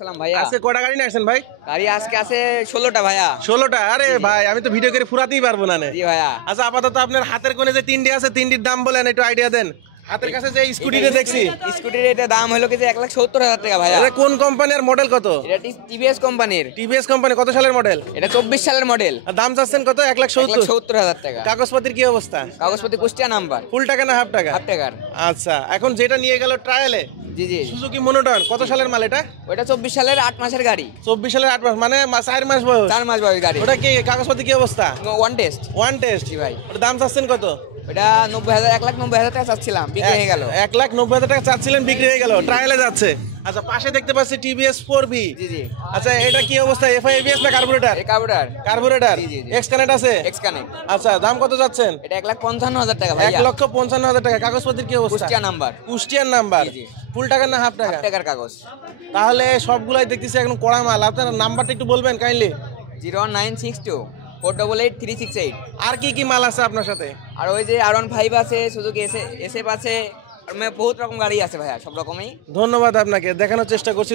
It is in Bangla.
সালাম ভাইয়া। আজকে কটা গাড়ি নিয়ে আসেন ভাই? গাড়ি আজকে আছে 16টা ভাইয়া। 16টা? আরে ভাই আমি তো ভিডিও করে ফুরাতেই পারবো না। জি ভাইয়া। আচ্ছা আপাতত আপনার হাতের কোণে যে তিনটি আছে তিনটির দাম বলেন, একটু আইডিয়া দেন। হাতের কাছে যে স্কুটিটা দেখছি, স্কুটির এটা দাম হলো কি যে 1,70,000 টাকা ভাইয়া। এটা কোন কোম্পানির মডেল কত? এটা টিভিএস কোম্পানির। টিভিএস কোম্পানি কত সালের মডেল? এটা 24 সালের মডেল। আর দাম চাচ্ছেন কত? 1,70,000। 1,70,000 টাকা। কাগজপত্রের কি অবস্থা? কাগজপত্র কুষ্টিয়া নাম্বার। ফুল টাকা না হাফ টাকা? হাফ টাকার। আচ্ছা, এখন যেটা নিয়ে গেল ট্রায়ালে, জি জি। সুজুকি মনোটন, কত সালের মাল এটা? ওটা 24 সালের 8 মাসের গাড়ি। 24 সালের 8 মাস, মানে 4 মাস বয়স। 4 মাস বয়স গাড়ি। ওটা কি কাগজপত্র কি অবস্থা? One test. One test? জি ভাই। ওটা দাম চাচ্ছেন কত? ওটা 90,000 1,90,000 টাকা চাচ্ছিলাম, বিক্রি হয়ে গেল। 1,90,000 টাকা চাচ্ছিলেন, বিক্রি হয়ে গেল, ট্রায়ালে যাচ্ছে। আচ্ছা, পাশে দেখতে পাচ্ছি টিভিএস 4বি। জি জি। আচ্ছা, এটা কি অবস্থা? এফআই এবিএস না কার্বোরেটর? এই কার্বোরেটর। কার্বোরেটর। জি জি জি। এক্স কানেক্ট আছে? X connect. আচ্ছা, দাম কত যাচ্ছেন? এটা 1,55,000 টাকা ভাইয়া। 1,55,000 টাকা। কাগজপত্রের কি অবস্থা? কুষ্টিয়া নাম্বার। কুষ্টিয়ার নাম্বার। জি জি। ফুল টাকা না হাফ টাকা? হাফ টাকার কাগজ। তাহলে সবগুলাই দেখতেছি এখন কড়া মাল। আপনার নাম্বারটা একটু বলবেন কাইন্ডলি। 01962 488 368। আর কি কি মাল আছে আপনার সাথে? আর ওই যে R15 আছে, সুজুকি এসএফ আছে, আর বহুত রকম গাড়ি আছে ভাইয়া, সব রকমই। ধন্যবাদ আপনাকে, দেখানোর চেষ্টা করছি।